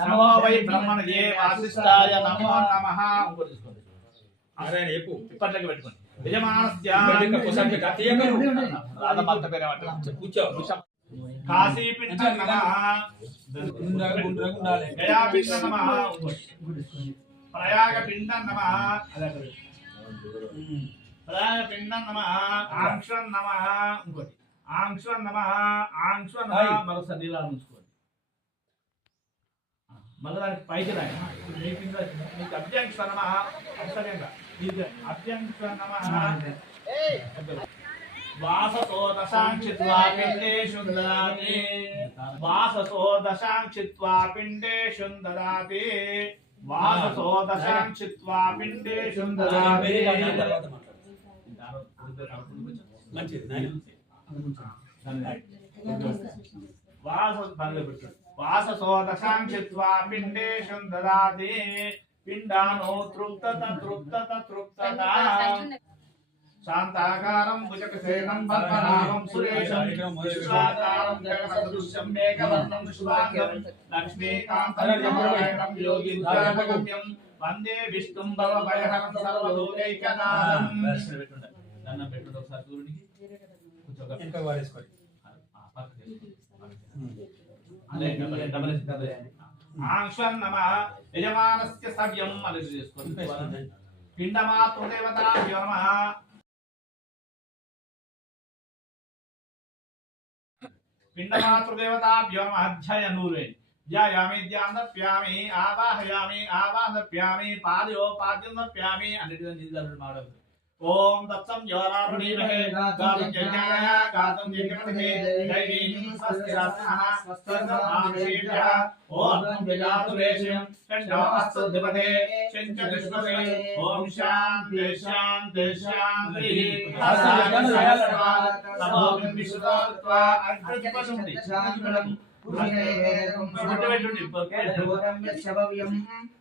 నమో why బ్రహ్మణయే వాసిష్ఠాయ నమో నమః. నారాయణ చెప్పు ఇప్పట్లోకి పెట్టుకోండి। కూర్చో. కాశీపిండ నమః। గయాపిండ నమః। ప్రయాగపిండ నమః। ఆంక్షన్ నమః। ఇంకోటి. ఆంక్షన్ నమః ఆంక్షన్ నమః. మరొకసారి నీళ్ళ ఉంచుకోండి మళ్ళీ దానికి పైకి రాయి మీకు అభ్యంక్ష నమః అవసరంగా మీకు అభ్యంక్ష నమః వాసతో దశాంక్షిత్వా పిండేషు దదాతి వాసతో దశాంక్షిత్వా పిండేషు దదాతి వాసతో దశాంక్షిత్వా పిండేషు దదాతి మంచిది నాయన వాస బంగ్లా పెట్టు వాసతో దశాంక్షిత్వా పిండేషు దదాతి పిండానో తృప్తత తృప్తత తృప్తత శాంతాకారం భుజగసేనం పద్మనాభం సురేశం విశ్వాకారం మేఘవర్ణం శుభాంగం లక్ష్మీకాంతం వందే విష్ణుం భవభయహరం సర్వలోకైకనాథం దండం ఒకసారి సూర్యునికి కూర్చోగా ఇంకా వాడేసుకోండి ఆ, పక్కకి వేసుకో. అదే double double S double S. ఆంక్షన్ నమ యజమానస్య సవ్యం అలసి చేసుకోండి పిండమాతృదేవతాభ్యో నమ పిండమాతృదేవతాభ్యో నమ అధ్యాయ నూరే ధ్యాయామి ధ్యానప్యామి ఆవాహయామి ఆవాహప్యామి పాదయో పాద్యం అన్నిటిగా నిజాలు ओम दत्तम ज्वरारुणीमहे गातुं यज्ञाय गातुं यज्ञमहे दैवीं स्वस्तिरासनः स्वस्तर्माक्षेभ्यः ओम विजातु वेशयं षण्डास्तु दिवते शञ्च दुष्पते ओम शांति शांति शान्ति शान्ति शान्ति। असागम सहस्रवा नमो विश्वत्वा अर्जुनपशुमि शान्तिपदं पुरुषे हे हेरकं सुमटवेटुनि पकेट ओरम्य शवव्यम्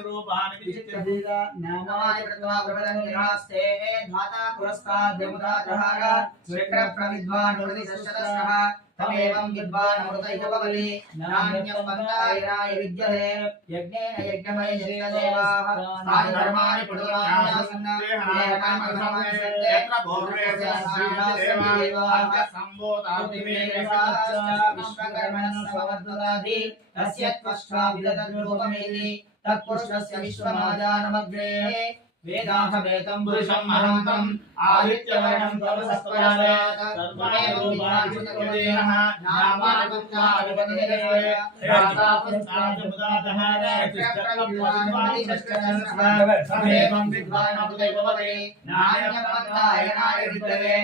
రూపాన్ని విచిత్ర నామాని ప్రథమా ప్రబలంగిరాస్తే ధాతా పురస్కార్ దేవతా ప్రహార స్వీకర ప్రవిద్వాన్ వృతి దశదశః తమేవం విద్వాన్ అమృత ఇహపవలి నాణ్యం పంచాయనాయ విద్యతే యజ్ఞేన యజ్ఞమయ దేవాః తాని ధర్మాని పురుషాన్యాసన్న విశ్వకర్మణః సమవర్ధదాది తస్య త్వష్ట్వా విదతద్రూపమేది తత్పురుషస్య విశ్వమాజానమగ్రే వేదాహవేతం పురుషం మహంతం ఆదిత్యవర్ణం తపసస్వరాట్ సర్వాణి రూపాణి చుతకేనః నామానికం చావిపదేయ సమేవం విద్వాన్ అమృతైవవతే నాణ్యం పంచాయనాయ విద్యతే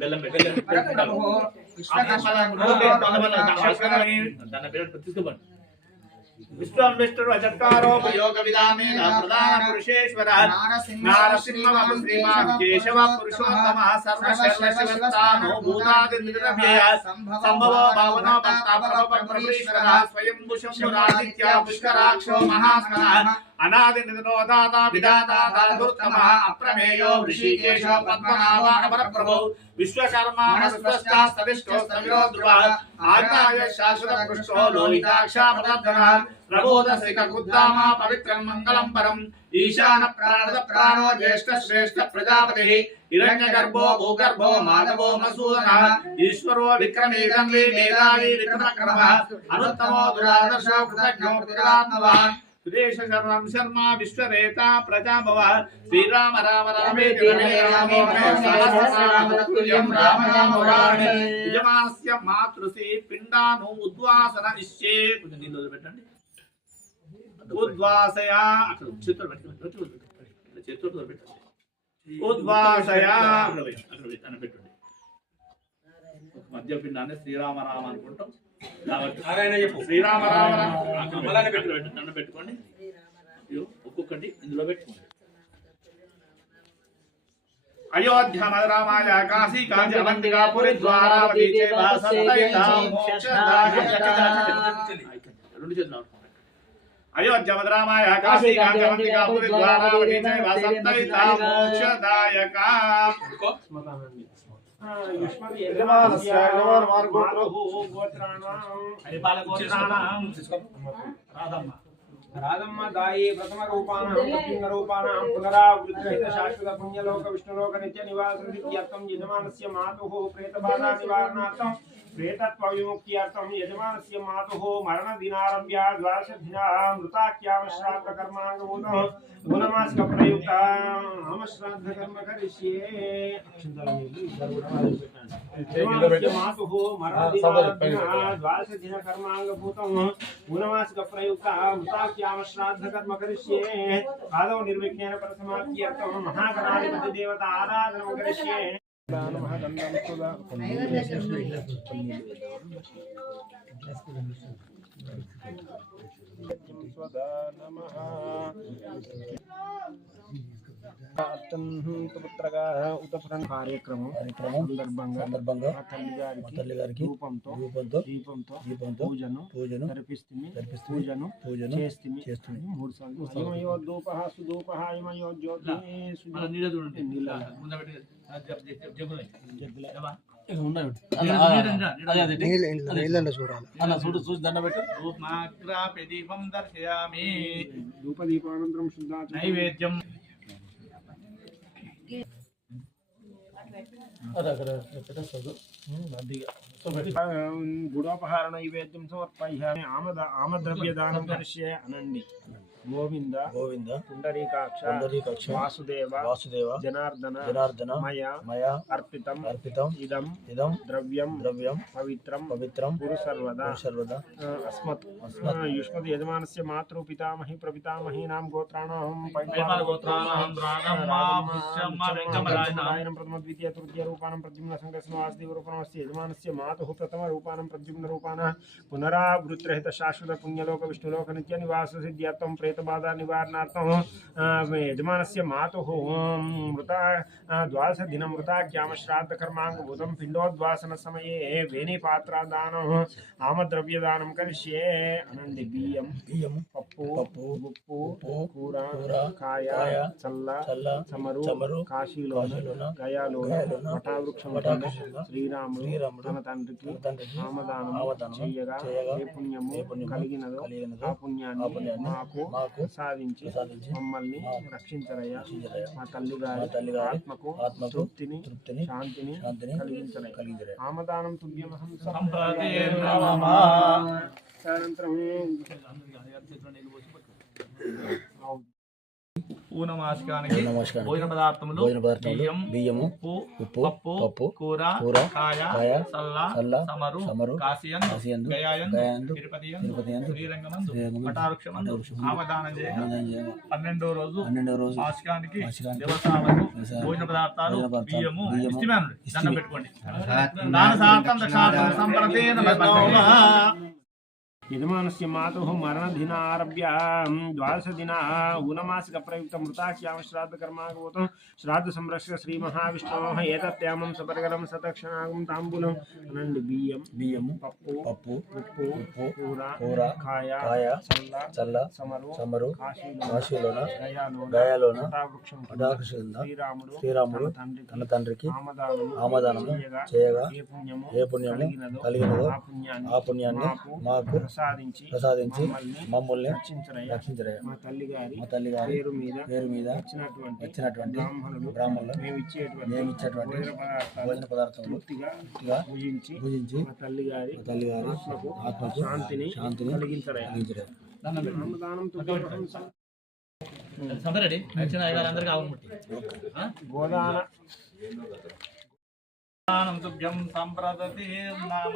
బెల్లం పెట్టు. విశ్వం విష్ణుడు అచత్కారో యోగ విధామే ప్రధాన పురుషేశ్వర నారసింహ శ్రీమాన్ కేశవ పురుషోత్తమ సర్వ శర్వ శివస్థానో భూతాది నిర్వ్యయ సంభవ భావన పరమేశ్వర స్వయం భుశంభురాదిత్య పుష్కరాక్షో మహాస్మర అనాది నిరోధాత విధాత గురుత్తమ అప్రమేయో ఋషికేశ పద్మనాభ అమరప్రభో విశ్వకర్మ విశ్వశ్చాస్తవిష్టో స్థవిరో ధ్రువ ఆజ్ఞాయ శాశ్వత పృష్టో లోహితాక్ష ప్రదర్ధన ప్రబోధ శ్రీక కుద్దామ పవిత్రం మంగళం పరం ఈశాన ప్రాణద ప్రాణో జ్యేష్ఠ శ్రేష్ఠ ప్రజాపతి హిరణ్య గర్భో భూగర్భో మాధవో మసూదన ఈశ్వరో విక్రమీగంలి మేధావి విక్రమక్రమ అనుత్తమో దురాదర్శ కృతజ్ఞో కృతజ్ఞాత్మవాన్ సురేష శర్మం శర్మ విశ్వరేత ప్రజాభవ శ్రీరామ రామ రమే యజమానస్య మాతృసి పిండాను ఉద్వాసన ఇష్యే కొంచెం నీళ్ళు వదిలిపెట్టండి ఉద్వాసయ అక్కడ చేతులు పెట్టండి చేతులు పెట్టండి పెట్టండి ఉద్వాసయ అక్కడ పెట్టుకోండి. మధ్య పిండాన్ని శ్రీరామ రామ అనుకుంటాం శ్రీరామ రామ పెట్టుకోండి దండం పెట్టుకోండి. ఇదిగో ఒక్కొక్కటి ఇందులో పెట్టుకోండి. అయోధ్య మధురామాయ కాశీ కాంచవంతిగా పురి ద్వారావతి చేవ సప్తైత మోక్షదాయ రెండు చేతులు. అయోధ్య మధురామాయ కాశీ కాంచవంతిగా పురి ద్వారావతి మోక్షదాయక. గోత్రాణం రాధమ్మ రాధమ్మ దాయి ప్రథమ రూపాణం ప్రత్యున్న రూపాణం పునరావృత్తిరహిత శాశ్వత పుణ్యలోక విష్ణులోక నిత్య నివాస సిద్ధ్యర్థం యజమానస్య మాతుః ప్రేతబాధా నివారణార్థం ప్రేతత్వ విముక్త్యర్థం యజమానస్య మాతుః మరణ దినారభ్య ద్వాదశ దినా మృతాఖ్యామ శ్రాద్ధ కర్మాంగమూలం గుణమాసిక ప్రయుక్త నామ శ్రాద్ధ కర్మ కరిష్యే యజమానస్య మాతుః మరణ దినారభ్య ద్వాదశ దిన కర్మాంగభూతం గుణమాసిక ప్రయుక్త మృతాఖ్యామ శ్రాద్ధ కర్మ కరిష్యే ఆదౌ నిర్విఘ్నేన ప్రసమాప్త్యర్థం మహాగణాధిపతి దేవత ఆరాధనం కరిష్యే కార్యక్రమం కార్యక్రమం సందర్భంగా సందర్భంగా మా తల్లి గారికి మా తల్లి గారికి రూపంతో రూపంతో దీపంతో దీపంతో పూజను పూజను జరిపిస్తుంది జరిపిస్తుంది. పూజను పూజను చేస్తుంది చేస్తుంది. మూడు సార్లు అయమయో ధూప సుధూప అయమయో జ్యోతి మన నీడ చూడండి నీళ్ళ. ముందు పెట్టి ఆ జప్ జప్ జప్ జప్పులే. ఏమ్మా? నీళ్ళ చూడాలి అన్న చూడు చూసి దండ పెట్టు ధూపమాగ్రాపి దీపం దర్శయామి ధూప దీపానంతరం శుద్ధ నైవేద్యం అది అక్కడ పెట్టేస్తాడు. అదిగా గుడోపహార నైవేద్యం సమర్పయామి ఆమద ఆమద్రవ్య దానం కరిష్యే అనండి. ಗೋವಿಂದ ಗೋವಿಂದ ಪುಂಡರೀಕಾಕ್ಷ ಪುಂಡರೀಕಾಕ್ಷ ವಾಸುದೇವ ವಾಸುದೇವ ಜನಾರ್ದನ ಜನಾರ್ದನ ಮಯ ಮಯ ಅರ್ಪಿತಂ ಅರ್ಪಿತಂ ಇದಂ ಇದಂ ದ್ರವ್ಯಂ ದ್ರವ್ಯಂ ಪವಿತ್ರಂ ಪವಿತ್ರಂ ಗುರು ಸರ್ವದ ಸರ್ವದ ಅಸ್ಮತ್ ಅಸ್ಮತ್ ಯುಷ್ಮದ್ ಯಜಮಾನಸ್ಯ ಮಾತೃ ಪಿತಾಮಹಿ ಪ್ರಪಿತಾಮಹೀನಾಂ ಗೋತ್ರಾಣಾಹಂ ಪೈಪಾಲ ಗೋತ್ರಾಣಾಹಂ ರಾಗಮಾಮಸ್ಯಂ ಪ್ರಥಮ ದ್ವಿತೀಯ ತೃತೀಯ ರೂಪಾಣಂ ಪ್ರದ್ಯುಮ್ನ ಸಂಕಸ್ನ ವಾಸುದೇವ ರೂಪಣಮಸ್ತಿ ಯಜಮಾನಸ್ಯ ಮಾತುಃ ಪ್ರಥಮ ರೂಪಾಣಂ ಪ್ರದ್ಯುಮ್ನ ರೂಪಾಣः पुनरावृत्तरहित शाश्वत पुण्यलोक विष्णुलोक नित्य निवास सिद्ध्यात्म प्रेत విష్ణులోక నిత్య నివాస సిద్ధ్యర్థం ప్రేతబాధ నివారణార్థం ఆ, యజమానస్య మాతుః ఓం మృత ఆ, ద్వాదశ దిన మృతాఖ్యామ శ్రాద్ధ కర్మాంగభూతం పిండోద్వాసన సమయే వేణి పాత్రాదానం ఆమద్రవ్యదానం కరిష్యే అనండి బియ్యం బియ్యం పప్పు పప్పు, ఉప్పు ఉప్పు, కూర కూర, కాయ కాయ, చల్ల చల్ల చమరు చమరు, కాశీలోన కాశీలోన, గయాలోన గయాలోన, వటావృక్షం వటావృక్షంలో శ్రీరాముడు శ్రీరాముడు తన తండ్రికి తన తండ్రికి ఆమదానం ఆమదానం చేయగా చేయగా ఏ పుణ్యము ఏ పుణ్యము కలిగినదో కలిగినదో ఆ పుణ్యాన్ని ఆ పుణ్యాన్ని మాకు మాకు ప్రసాదించి మమ్మల్ని రక్షించరయ్యా. మా తల్లి గారి తల్లి గారి ఆత్మకు ఆత్మకు తృప్తిని తృప్తిని శాంతిని శాంతిని కలిగించరయ్యా. కలిగించరే ఆమదానం తుల్యమహం సంప్రతి నమస్కారం భోజన పదార్థములు బియ్యం బియ్యము ఉప్పు ఉప్పు పప్పు కూర కూర కాయ కాయ సల్ల సల్ల సమరు సమరు గయాయందు తిరుపతియందు తిరుపతియందు శ్రీరంగమందు పన్నెండో రోజు పన్నెండవ రోజు మాసికానికి దేవతాలకు భోజన పదార్థాలు బియ్యము ఇష్టమేనండి దండం. పెట్టుకోండి దాన సార్థం సంప్రతేన యజమానస్య మాతుః మరణదినారభ్య. ద్వాదశ దినా ఊనమాసిక ప్రయుక్త మృతాఖ్యామ శ్రాద్ధ కర్మాగోతం శ్రాద్ధ సంరక్షక శ్రీ మహావిష్ణోః ఏతత్యామం సపరిగరం సతక్షణాగం తాంబూలం. అనండి బియ్యం. బియ్యము పప్పు పప్పు ఉప్పు ఉప్పు కూర కూర కాయ కాయ చల్ల చల్ల సమరు సమరు కాశీలోన గయాలోన వటాకృష్ణ శ్రీరాముడు శ్రీరాముడు తన తండ్రికి తన తండ్రికి ఆమదానము ఆమదానము చేయగా ఏ పుణ్యము కలిగినదో ఆ పుణ్యాన్ని మాకు ప్రసాదించి ప్రసాదించి మమ్మల్ని మమ్మల్ని రక్షించరయ్యా రక్షించరే మా తల్లి గారి మా తల్లి గారి పేరు మీద పేరు మీద వచ్చినటువంటి వచ్చినటువంటి బ్రాహ్మణులు బ్రాహ్మణులు మేము ఇచ్చేటువంటి మేము ఇచ్చేటువంటి భోజన పదార్థాలు పూర్తిగా పూజించి పూజించి మా తల్లి గారి తల్లి గారి ఆత్మకు ఆత్మకు శాంతిని శాంతిని కలిగించరయ్యా కలిగించరే అన్నదానం తుభ్యం సం- సంబరెడ్డి వచ్చిన అయ్యగారు అందరికీ ఆవుముట్టి గోదాన దానం తుభ్యం సంప్రదతి నామ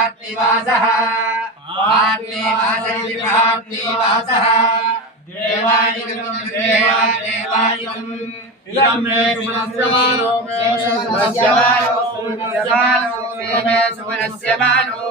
पार्थिवासः पार्थिवास इति पार्थिवासः देवायिकं देवादेवायिकम् इदं मे सुमनस्यमानो मे सुमनस्यमानो सुमनस्यमानो मे सुमनस्यमानो